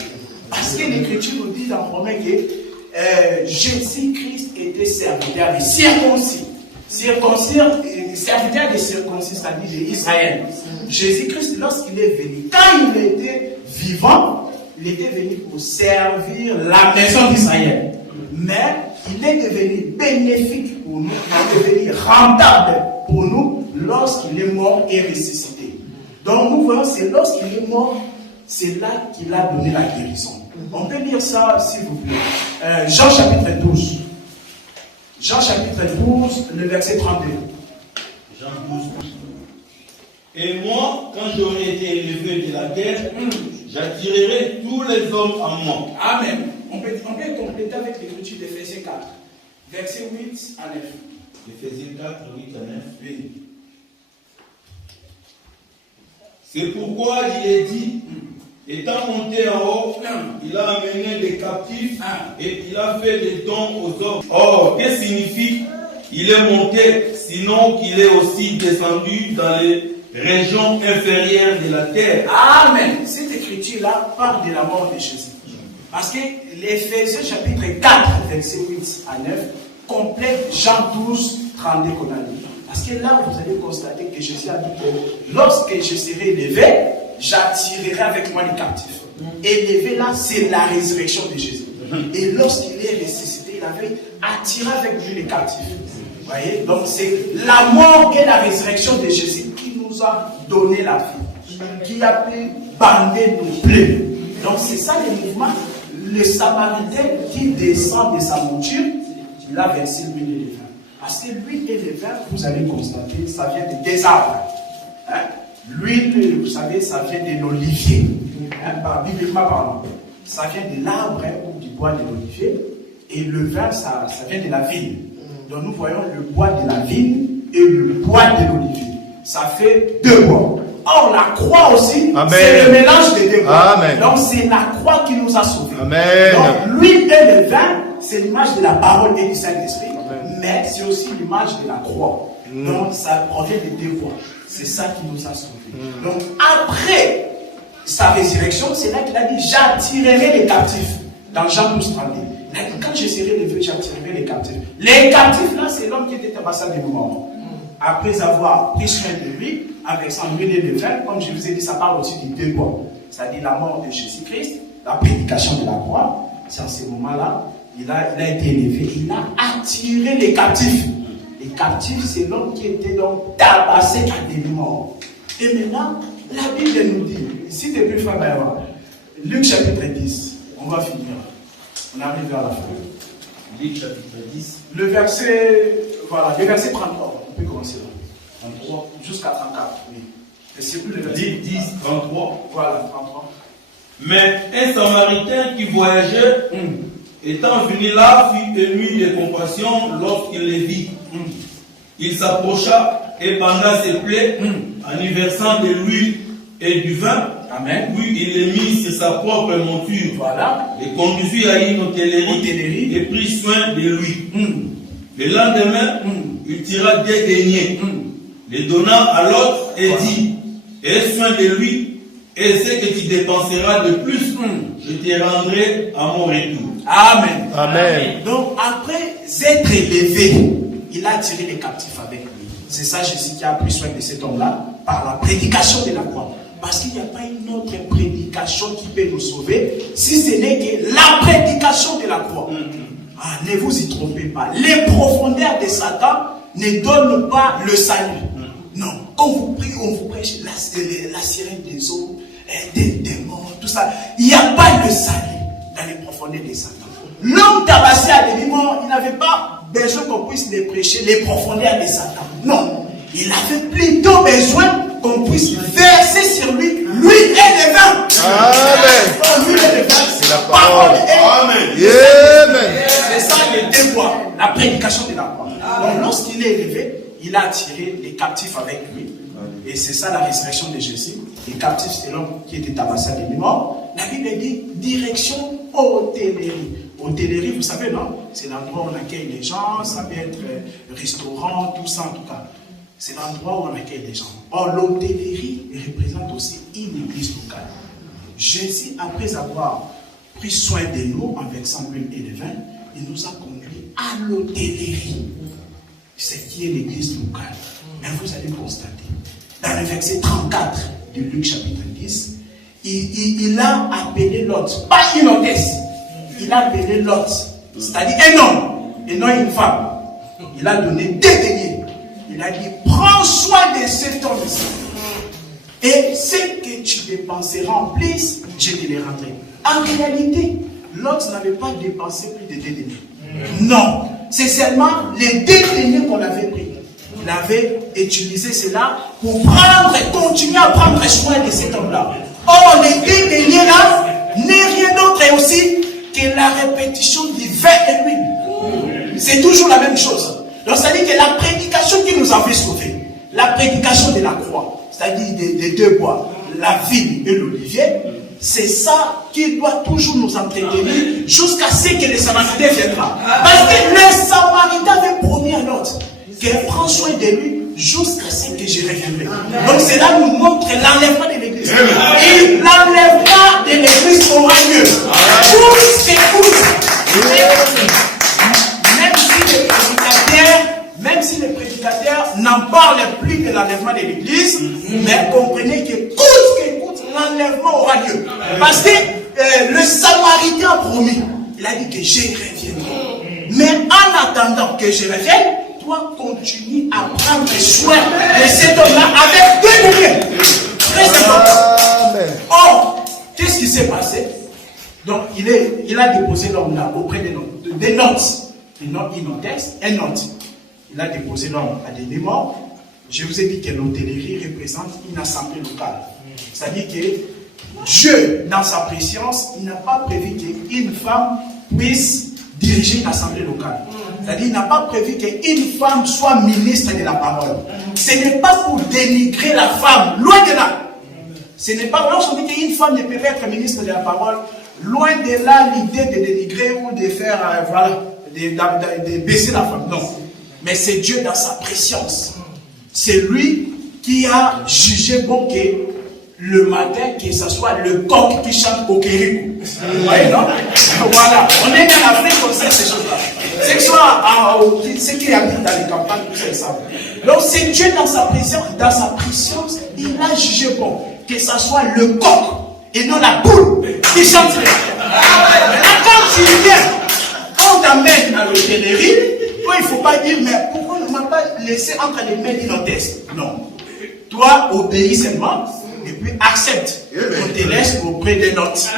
Parce que l'Écriture nous dit dans Romains que Jésus-Christ était serviteur des circoncis. Serviteur des circoncis, c'est-à-dire d'Israël. Jésus-Christ, lorsqu'il est venu, quand il était vivant, il était venu pour servir la maison d'Israël. Mais il est devenu bénéfique pour nous, il est devenu rentable pour nous lorsqu'il est mort et ressuscité. Donc nous voyons, c'est lorsqu'il est mort, c'est là qu'il a donné la guérison. On peut lire ça, s'il vous plaît. Jean chapitre 12. Jean chapitre 12, le verset 32. Jean 12. Et moi, quand j'aurai été élevé de la terre, j'attirerai tous les hommes à moi. Amen. On peut compléter avec l'écriture d'Éphésiens 4, verset 8 à 9. Éphésiens 4, 8 à 9. Oui. C'est pourquoi il est dit, étant monté en haut, il a amené des captifs et il a fait des dons aux hommes. Or, qu'est-ce que signifie il est monté, sinon qu'il est aussi descendu dans les régions inférieures de la terre? Amen. Cette écriture-là parle de la mort de Jésus. Parce que l'Éphésiens chapitre 4, verset 8 à 9, complète Jean 12, 32 qu'on a lu. Parce que là, vous allez constater que Jésus a dit que lorsque je serai élevé, j'attirerai avec moi les captifs. Élevé là, c'est la résurrection de Jésus. Et lorsqu'il est ressuscité, il avait attiré avec lui les captifs. Vous voyez? Donc c'est la mort et la résurrection de Jésus qui nous a donné la vie, qui a pu bander nos plaies. Donc c'est ça le mouvement. Le Samaritain qui descend de sa monture, il a versé l'huile et le vin. Parce que l'huile et le vin, vous allez constater, ça vient des arbres. Hein? L'huile, vous savez, ça vient de l'olivier. Hein? Bibliquement parlant. Ça vient de l'arbre ou du bois de l'olivier. Et le vin, ça vient de la vigne. Donc nous voyons le bois de la vigne et le bois de l'olivier. Ça fait deux bois. Or, la croix aussi, c'est le mélange des deux bois. Amen. Donc c'est la croix qui nous a sauvés. Amen. Donc l'huile et le vin, c'est l'image de la parole et du Saint-Esprit. Mais c'est aussi l'image de la croix. Donc ça provient des deux voies. C'est ça qui nous a sauvés. Donc après sa résurrection, c'est là qu'il a dit j'attirerai les captifs. Dans Jean 12, 32. Il a dit quand je serai levé, j'attirerai les captifs. Les captifs là, c'est l'homme qui était tabassé de mort. après avoir pris soin de lui, avec son huile et le vin, comme je vous ai dit, ça parle aussi du deux points. C'est-à-dire la mort de Jésus-Christ, la prédication de la croix. C'est en ce moment-là, il a été élevé, il a attiré les captifs. Les captifs, c'est l'homme qui était donc tabassé à des morts. Et maintenant, la Bible nous dit, si tu es plus frère, Luc chapitre 10, on va finir. On arrive vers la fin. Luc chapitre 10. Le verset 33, on peut commencer là. 33. Jusqu'à 34, oui. Et c'est plus le verset. Luc 10, 33. Voilà, 33. Mais un Samaritain qui voyageait, étant venu là, fut ému de compassion lorsqu'il les vit. Il s'approcha et banda ses plaies en y versant de l'huile et du vin. Amen. Puis il les mit sur sa propre monture. Voilà. Et conduisit à une hôtellerie et prit soin de lui. Le lendemain, il tira des deniers, les donna à l'autre et dit, aie soin de lui, et ce que tu dépenseras de plus, je te rendrai à mon retour. Amen. Amen. Donc après être élevé, il a tiré les captifs avec lui. C'est ça Jésus qui a pris soin de cet homme-là par la prédication de la croix. Parce qu'il n'y a pas une autre prédication qui peut nous sauver, si ce n'est que la prédication de la croix. Ne vous y trompez pas. Les profondeurs de Satan ne donnent pas le salut. Non. Quand vous priez, on vous prêche la sirène des eaux, des morts, tout ça. Il n'y a pas le salut dans les profondeurs de Satan. L'homme tabassé à des morts, il n'avait pas besoin qu'on puisse les prêcher les profondeurs de Satan. Non. Il avait plutôt besoin qu'on puisse verser sur lui l'huile et le vin. Amen. L'huile et le vin, C'est la parole. Amen. Amen. C'est ça le devoir, la prédication de la croix. Donc lorsqu'il est élevé, il a attiré les captifs avec lui. Et c'est ça la résurrection de Jésus. Les captifs, c'est l'homme qui était tabassé à demi-mort. La Bible dit direction hôtellerie. Hôtellerie, vous savez, non? C'est l'endroit où on accueille les gens, ça peut être restaurant, tout ça en tout cas. C'est l'endroit où on accueille les gens. Or, l'hôtellerie représente aussi une église locale. Jésus, après avoir pris soin de nous en versant l'huile et le vin, il nous a conduits à l'hôtellerie. C'est qui est l'église locale. Mais vous allez constater, dans le verset 34 de Luc chapitre 10, il a appelé l'autre, pas une hôtesse, il a appelé l'autre, c'est-à-dire un homme, et non une femme. Il a donné des deniers. Il a dit, prends soin de cet homme ici. Et ce que tu dépenseras en plus, je te les rendrai. En réalité, l'autre n'avait pas dépensé plus de 2 deniers. Non, c'est seulement les 2 deniers qu'on avait pris. Il avait utilisé cela pour continuer à prendre soin de cet homme-là. Or, les 2 deniers-là n'est rien d'autre aussi que la répétition du vin et l'huile. C'est toujours la même chose. Donc, c'est-à-dire que la prédication qui nous avait sauvés, la prédication de la croix, c'est-à-dire des 2 bois, la vigne et l'olivier, c'est ça qui doit toujours nous entretenir jusqu'à ce que le Samaritain viendra. Parce que le Samaritain avait promis à l'autre qu'elle prend soin de lui jusqu'à ce que je reviendrai. Donc cela nous montre l'enlèvement de l'église. Et l'enlèvement de l'église aura lieu. Tous écoutent. Même si les prédicateurs n'en parlent plus de l'enlèvement de l'église, mais comprenez que coûte, l'enlèvement aura lieu. Parce que le Samaritain a promis, il a dit que je reviendrai. Mais en attendant que je revienne, toi continue à prendre soin de cet homme-là avec 2 deniers. Très important. Or, qu'est-ce qui s'est passé? Donc, il a déposé l'homme-là auprès des notes. Une hôtesse, un hôte. Il a déposé l'homme à des morts. Je vous ai dit que l'hôtellerie représente une assemblée locale. C'est-à-dire que Dieu, dans sa préscience, il n'a pas prévu qu'une femme puisse diriger une assemblée locale. C'est-à-dire qu'il n'a pas prévu qu'une femme soit ministre de la parole. Ce n'est pas pour dénigrer la femme, loin de là. Ce n'est pas, lorsqu'on dit qu'une femme ne peut pas être ministre de la parole, loin de là l'idée de dénigrer ou de faire, de baisser la femme. Non. Mais c'est Dieu dans sa préscience. C'est lui qui a jugé bon que le matin, que ce soit le coq qui chante au Kérikou. Vous voyez, non? Voilà. On est bien en Afrique, on sait ces choses-là. C'est que ceux qui habitent dans les campagnes, tout ça, ils savent. Donc c'est Dieu dans sa présence, il a jugé bon que ça soit le coq et non la poule qui chante. Maintenant, quand tu viens, quand on t'amène à l'hôtellerie, toi, il ne faut pas dire, mais pourquoi on ne m'a pas laissé entre les mains d'une hôtesse? Non. Toi, obéis seulement et puis accepte. On te laisse auprès des notes.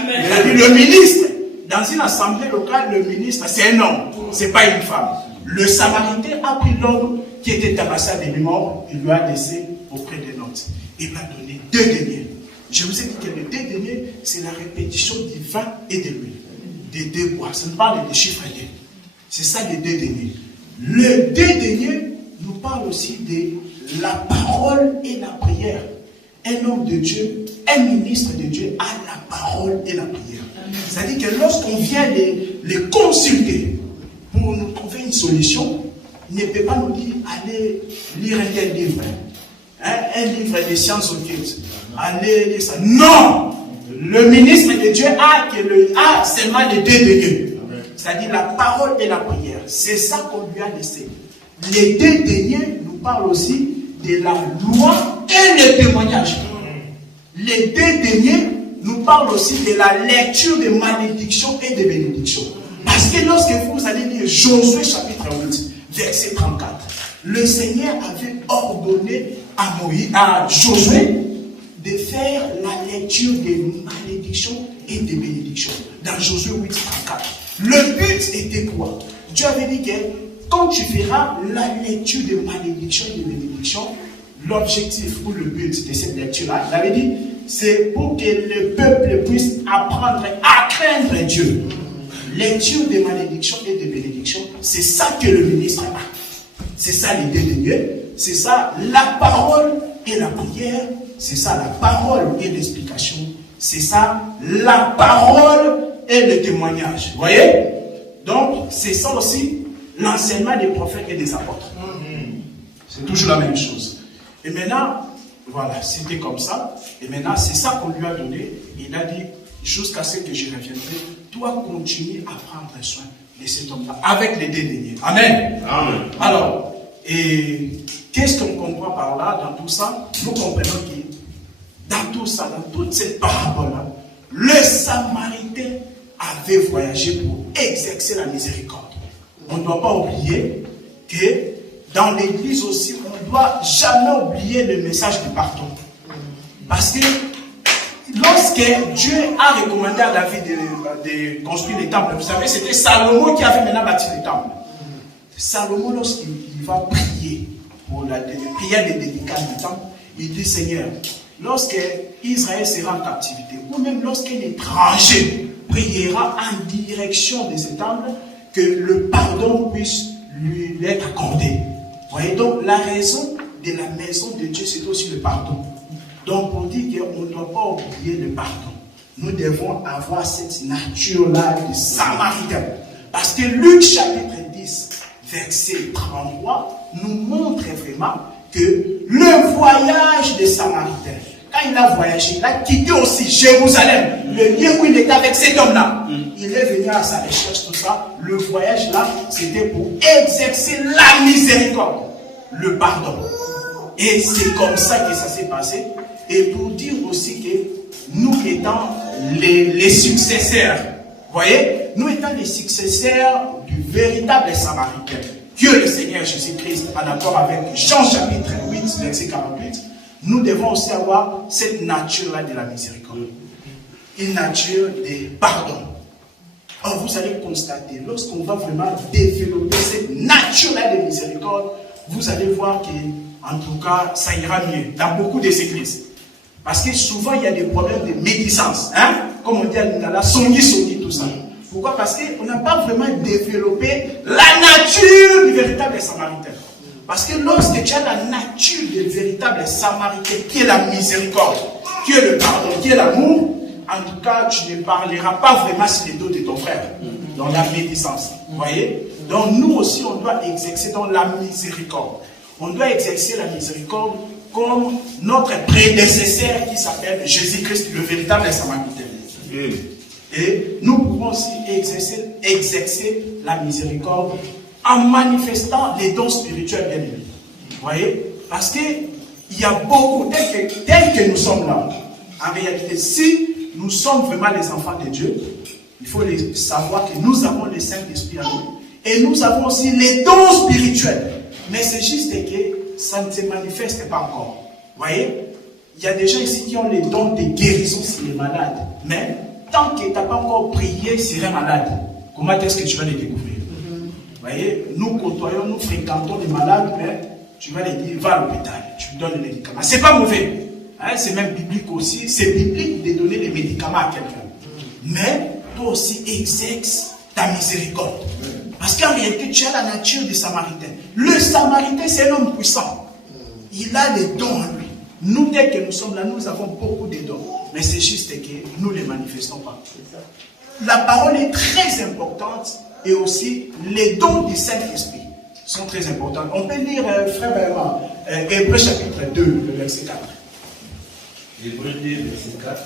Le ministre, dans une assemblée locale, le ministre, c'est un homme, ce n'est pas une femme. Le Samaritain a pris l'homme qui était tabassé à demi-mort, il lui a laissé auprès des notes. Il m'a donné 2 deniers. Je vous ai dit que le 2 deniers, c'est la répétition du vin et de l'huile. Des 2 bois. Ça ne parle de chiffres indés. C'est ça les 2 deniers. Le 2 deniers nous parle aussi de la parole et la prière. Un homme de Dieu, un ministre de Dieu a la parole et la prière. C'est-à-dire que lorsqu'on vient les consulter pour nous trouver une solution, il ne peut pas nous dire allez lire un tel livre. Un livre des sciences occultes. Allez lire ça. Non! Le ministre de Dieu a seulement les 2 deniers. C'est-à-dire la parole et la prière. C'est ça qu'on lui a laissé. Les 2 deniers nous parlent aussi de la loi et le témoignage. Les 2 deniers nous parlent aussi de la lecture des malédictions et des bénédictions. Parce que lorsque vous allez lire Josué chapitre 8, verset 34, le Seigneur avait ordonné à Josué de faire la lecture des malédictions et des bénédictions. Dans Josué 8, 34. Le but était quoi? Dieu avait dit que quand tu feras la lecture des malédictions et des bénédictions, l'objectif ou le but de cette lecture-là, il avait dit, c'est pour que le peuple puisse apprendre à craindre Dieu. Lecture des malédictions et des bénédictions, c'est ça que le ministre a. C'est ça les 2 deniers, c'est ça la parole et la prière, c'est ça la parole et l'explication, c'est ça la parole et le témoignage. Vous voyez? Donc, c'est ça aussi l'enseignement des prophètes et des apôtres. C'est toujours la même chose. Et maintenant, voilà, c'était comme ça. Et maintenant, c'est ça qu'on lui a donné. Il a dit, jusqu'à ce que je reviendrai, toi, continue à prendre soin de cet homme-là, avec les 2 deniers. Amen. Amen. Alors, et qu'est-ce qu'on comprend par là, dans tout ça? Nous comprenons que dans tout ça, dans toute cette parabole-là, le Samaritain avait voyagé pour exercer la miséricorde. On ne doit pas oublier que dans l'église aussi, on ne doit jamais oublier le message du pardon. Parce que lorsque Dieu a recommandé à David de construire les temples, vous savez, c'était Salomon qui avait maintenant bâti les temples. Salomon, lorsqu'il va prier pour la prière de dédicace du temple, il dit, Seigneur, lorsque Israël sera en captivité, ou même lorsqu'un étranger priera en direction de ce temple, que le pardon puisse lui être accordé. Vous voyez, donc la raison de la maison de Dieu, c'est aussi le pardon. Donc pour dire qu'on ne doit pas oublier le pardon, nous devons avoir cette nature-là de Samaritain. Parce que Luc chapitre 10, verset 33, nous montre vraiment que le voyage des Samaritains, quand il a voyagé, il a quitté aussi Jérusalem, le lieu où il était avec cet homme-là. Il est venu à sa recherche, tout ça. Le voyage là, c'était pour exercer la miséricorde, le pardon. Et c'est comme ça que ça s'est passé. Et pour dire aussi que nous étant les successeurs, vous voyez, nous étant les successeurs du véritable Samaritain, que le Seigneur Jésus-Christ, en accord avec Jean chapitre 8, verset 48, nous devons aussi avoir cette nature-là de la miséricorde. Une nature de pardon. Or, vous allez constater, lorsqu'on va vraiment développer cette nature-là de miséricorde, vous allez voir qu'en tout cas, ça ira mieux dans beaucoup des églises. Parce que souvent, il y a des problèmes de médisance. Hein? Comme on dit à Lingala, songi, tout ça. Pourquoi? Parce qu'on n'a pas vraiment développé la nature du véritable Samaritain. Parce que lorsque tu as la nature du véritable Samaritain, qui est la miséricorde, qui est le pardon, qui est l'amour, en tout cas, tu ne parleras pas vraiment sur les dos de ton frère, dans la médisance. Vous voyez? Donc nous aussi, on doit exercer dans la miséricorde. On doit exercer la miséricorde comme notre prédécesseur qui s'appelle Jésus-Christ, le véritable Samaritain. Et nous pouvons aussi exercer exercer la miséricorde en manifestant les dons spirituels bien aimés. Vous voyez? Parce qu'il y a beaucoup, tel que nous sommes là, en réalité, si nous sommes vraiment les enfants de Dieu, il faut savoir que nous avons le Saint-Esprit en nous. Et nous avons aussi les dons spirituels. Mais c'est juste que ça ne se manifeste pas encore. Vous voyez? Il y a des gens ici qui ont les dons de guérison sur les malades. Mais tant que tu n'as pas encore prié sur un malade, comment est-ce que tu vas les découvrir? Vous voyez? Nous côtoyons, nous fréquentons les malades, mais tu vas les dire, va à l'hôpital, tu donnes les médicaments. C'est pas mauvais. Hein? C'est même biblique aussi. C'est biblique de donner les médicaments à quelqu'un. Mais toi aussi, exerce ta miséricorde. Parce qu'en réalité, tu as la nature du Samaritain. Le Samaritain, c'est un homme puissant. Il a les dons en lui. Nous, dès que nous sommes là, nous avons beaucoup de dons. Mais c'est juste que nous ne les manifestons pas. La parole est très importante et aussi les dons du Saint-Esprit sont très importants. On peut lire, frère Bernard, Hébreux chapitre 2, le verset 4. Hébreux 2, verset 4.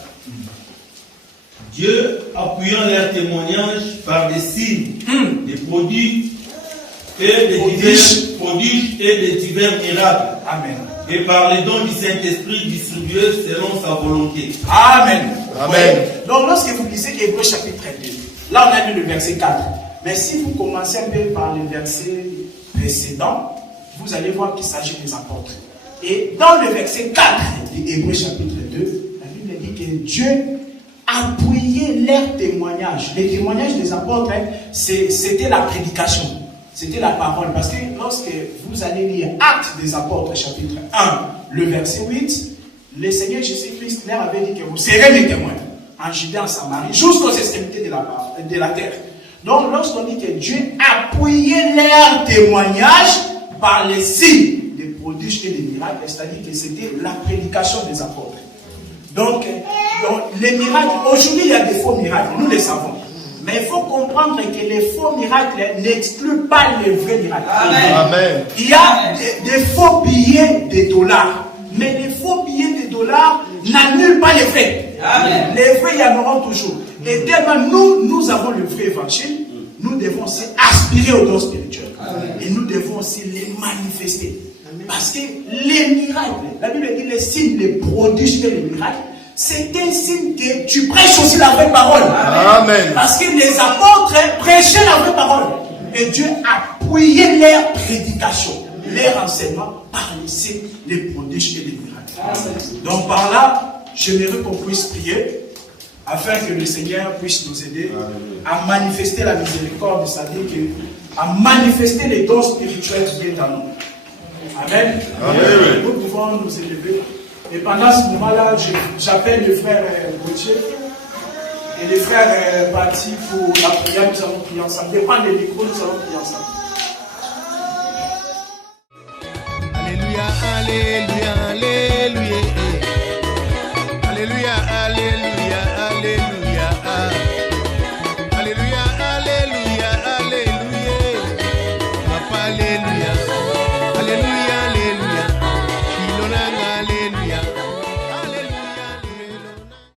Dieu, appuyant leur témoignage par des signes, des prodiges et des divers miracles. Amen. Et par les dons du Saint-Esprit distribués selon sa volonté. Amen. Amen. Ouais. Donc lorsque vous lisez Hébreux chapitre 2, là on a lu le verset 4. Mais si vous commencez un peu par le verset précédent, vous allez voir qu'il s'agit des apôtres. Et dans le verset 4 de Hébreux chapitre 2, la Bible dit que Dieu appuyait leurs témoignages. Les témoignages des apôtres, c'était la prédication. C'était la parole. Parce que lorsque vous allez lire Actes des apôtres, chapitre 1, le verset 8, le Seigneur Jésus-Christ leur avait dit que vous serez mes témoins en Judée, en Samarie, jusqu'aux extrémités de la terre. Donc, lorsqu'on dit que Dieu appuyait leurs témoignages par les signes, des prodiges et des miracles, c'est-à-dire que c'était la prédication des apôtres. Donc, les miracles, aujourd'hui il y a des faux miracles, nous les savons. Mais il faut comprendre que les faux miracles n'excluent pas les vrais miracles. Amen. Il y a des faux billets de dollars. Mais les faux billets de dollars n'annulent pas les vrais. Amen. Les vrais, il y en auront toujours. Et tellement nous avons le vrai évangile, nous devons aussi aspirer aux dons spirituels. Amen. Et nous devons aussi les manifester. Amen. Parce que les miracles, la Bible dit les signes, les prodiges et les miracles, c'est un signe que tu prêches aussi la vraie parole. Amen. Parce que les apôtres prêchaient la vraie parole. Et Dieu appuyait leur prédication, leur enseignement par les signes, les prodiges et les miracles. Donc par là, j'aimerais qu'on puisse prier afin que le Seigneur puisse nous aider à manifester la miséricorde, c'est-à-dire à manifester les dons spirituels qui sont en nous. Amen. Amen. Nous pouvons nous élever. Et pendant ce moment-là, j'appelle le frère Gauthier et les frères Bati pour la prière. Nous allons prier ensemble. Dépend des micros, nous allons prier ensemble. Alléluia, alléluia.